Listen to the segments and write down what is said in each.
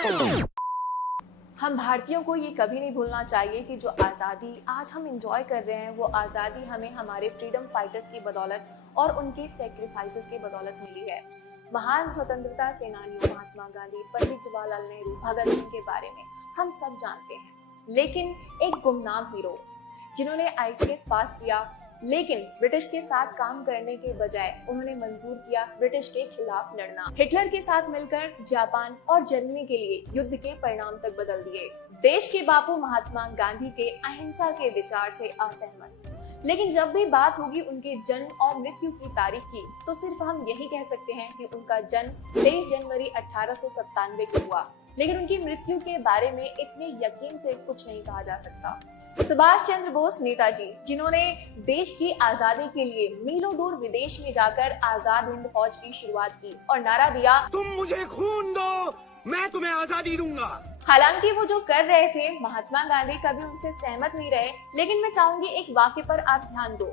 हम भारतीयों को ये कभी नहीं भूलना चाहिए कि जो आज़ादी आज हम इंजॉय कर रहे हैं वो आज़ादी हमें हमारे फ्रीडम फाइटर्स की बदौलत और उनके सेक्रीफाइसेस की बदौलत मिली है। महान स्वतंत्रता सेनानियों महात्मा गांधी, पंडित जवाहरलाल नेहरू, भगत सिंह के बारे में हम सब जानते हैं, लेकिन एक गुमनाम हीरो जिन्होंने आईसीएस पास किया लेकिन ब्रिटिश के साथ काम करने के बजाय उन्होंने मंजूर किया ब्रिटिश के खिलाफ लड़ना। हिटलर के साथ मिलकर जापान और जर्मनी के लिए युद्ध के परिणाम तक बदल दिए। देश के बापू महात्मा गांधी के अहिंसा के विचार से असहमत, लेकिन जब भी बात होगी उनके जन्म और मृत्यु की तारीख की तो सिर्फ हम यही कह सकते हैं कि उनका जन्म 23 जनवरी 1897 को हुआ, लेकिन उनकी मृत्यु के बारे में इतने यकीन से कुछ नहीं कहा जा सकता। सुभाष चंद्र बोस नेताजी, जिन्होंने देश की आजादी के लिए मीलों दूर विदेश में जाकर आजाद हिंद फौज की शुरुआत की और नारा दिया, तुम मुझे खून दो, मैं तुम्हें आजादी दूंगा। हालांकि वो जो कर रहे थे महात्मा गांधी कभी उनसे सहमत नहीं रहे, लेकिन मैं चाहूंगी एक वाक्य पर आप ध्यान दो।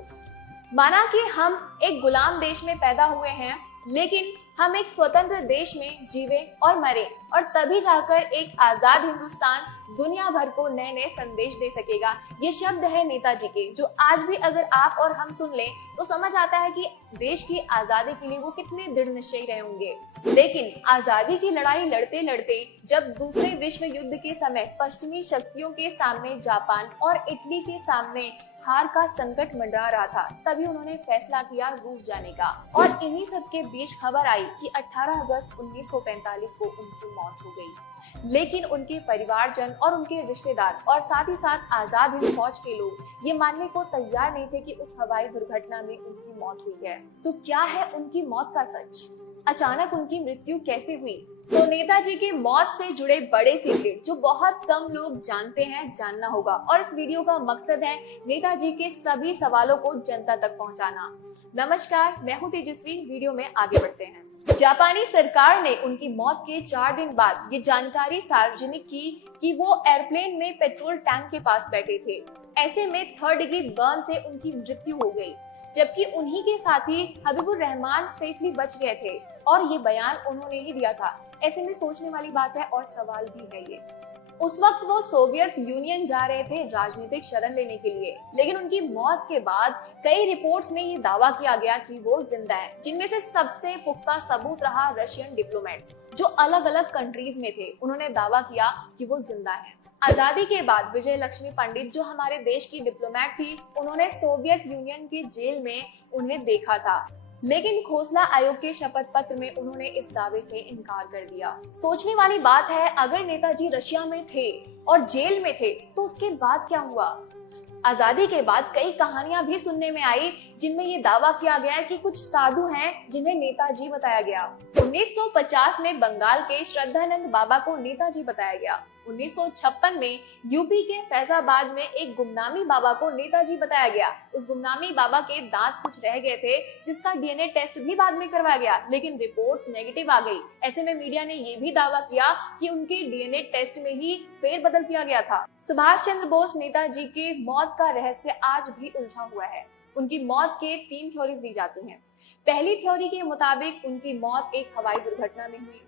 माना कि हम एक गुलाम देश में पैदा हुए हैं, लेकिन हम एक स्वतंत्र देश में जीवे और मरे, और तभी जाकर एक आजाद हिंदुस्तान दुनिया भर को नए नए संदेश दे सकेगा। ये शब्द है नेताजी के, जो आज भी अगर आप और हम सुन लें तो समझ आता है कि देश की आजादी के लिए वो कितने दृढ़ निश्चयी रहे होंगे। लेकिन आजादी की लड़ाई लड़ते लड़ते जब दूसरे विश्व युद्ध के समय पश्चिमी शक्तियों के सामने जापान और इटली के सामने हार का संकट मंडरा रहा था, तभी उन्होंने फैसला किया रूस जाने का। और इन्हीं सब के बीच खबर आई कि 18 अगस्त 1945 को उनकी मौत हो गई। लेकिन उनके परिवारजन और उनके रिश्तेदार और साथ ही साथ आजाद हिंद फौज के लोग ये मानने को तैयार नहीं थे कि उस हवाई दुर्घटना में उनकी मौत हुई है। तो क्या है उनकी मौत का सच? अचानक उनकी मृत्यु कैसे हुई? तो नेताजी की मौत से जुड़े बड़े सीक्रेट जो बहुत कम लोग जानते हैं, जानना होगा। और इस वीडियो का मकसद है नेताजी के सभी सवालों को जनता तक पहुंचाना। नमस्कार, मैं हूं तेजस्वी। वीडियो में आगे बढ़ते हैं। जापानी सरकार ने उनकी मौत के 4 दिन बाद ये जानकारी सार्वजनिक की कि वो एयरप्लेन में पेट्रोल टैंक के पास बैठे थे। ऐसे में 3rd डिग्री बर्न से उनकी मृत्यु हो गई, जबकि उन्हीं के साथी हबीबुर रहमान सेफली बच गए थे और ये बयान उन्होंने ही दिया था। ऐसे में सोचने वाली बात है और सवाल भी है ये। उस वक्त वो सोवियत यूनियन जा रहे थे राजनीतिक शरण लेने के लिए, लेकिन उनकी मौत के बाद कई रिपोर्ट्स में ये दावा किया गया कि वो जिंदा हैं, जिनमें से सबसे पुख्ता सबूत रहा रशियन डिप्लोमेट्स जो अलग अलग कंट्रीज में थे। उन्होंने दावा किया कि वो जिंदा हैं। आजादी के बाद विजय लक्ष्मी पंडित, जो हमारे देश की डिप्लोमेट थी, उन्होंने सोवियत यूनियन की जेल में उन्हें देखा था, लेकिन खोसला आयोग के शपथ पत्र में उन्होंने इस दावे से इनकार कर दिया। सोचने वाली बात है, अगर नेताजी रशिया में थे और जेल में थे तो उसके बाद क्या हुआ? आजादी के बाद कई कहानियां भी सुनने में आई जिनमें ये दावा किया गया कि कुछ साधु हैं जिन्हें नेताजी बताया गया। 1950 में बंगाल के श्रद्धानंद बाबा को नेताजी बताया गया। 1956 में यूपी के फैजाबाद में एक गुमनामी बाबा को नेताजी बताया गया। उस गुमनामी बाबा के दांत कुछ रह गए थे, जिसका डीएनए टेस्ट भी बाद में करवाया गया, लेकिन रिपोर्ट्स नेगेटिव आ गई। ऐसे में मीडिया ने ये भी दावा किया कि उनके डीएनए टेस्ट में ही फेरबदल किया गया था। सुभाष चंद्र बोस नेताजी के मौत का रहस्य आज भी उलझा हुआ है। उनकी मौत के 3 थ्योरीज दी जाती हैं। पहली थ्योरी के मुताबिक उनकी मौत एक हवाई दुर्घटना में हुई।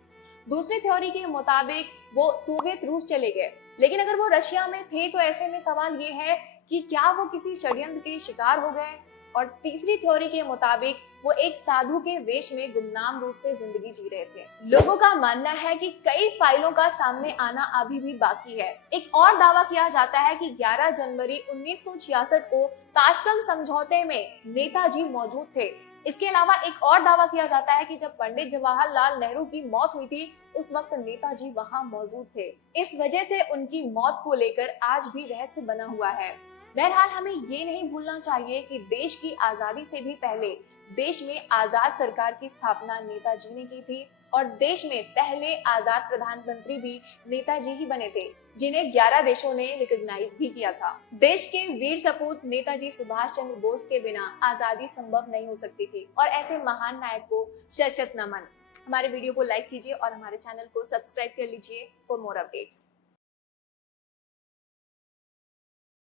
दूसरी थ्योरी के मुताबिक वो सोवियत रूस चले गए, लेकिन अगर वो रशिया में थे तो ऐसे में सवाल ये है कि क्या वो किसी षड्यंत्र के शिकार हो गए। और तीसरी थ्योरी के मुताबिक वो एक साधु के वेश में गुमनाम रूप से जिंदगी जी रहे थे। लोगों का मानना है कि कई फाइलों का सामने आना अभी भी बाकी है। एक और दावा किया जाता है कि 11 जनवरी 1966 को ताशकंद समझौते में नेताजी मौजूद थे। इसके अलावा एक और दावा किया जाता है कि जब पंडित जवाहरलाल नेहरू की मौत हुई थी उस वक्त नेताजी वहां मौजूद थे। इस वजह से उनकी मौत को लेकर आज भी रहस्य बना हुआ है। बहरहाल हमें ये नहीं भूलना चाहिए कि देश की आजादी से भी पहले देश में आजाद सरकार की स्थापना नेताजी ने की थी और देश में पहले आजाद प्रधानमंत्री भी नेताजी ही बने थे, जिन्हें 11 देशों ने रिकॉग्नाइज भी किया था। देश के वीर सपूत नेताजी सुभाष चंद्र बोस के बिना आजादी संभव नहीं हो सकती थी और ऐसे महान नायक को शत शत नमन। हमारे वीडियो को लाइक कीजिए और हमारे चैनल को सब्सक्राइब कर लीजिए फॉर मोर अपडेट्स।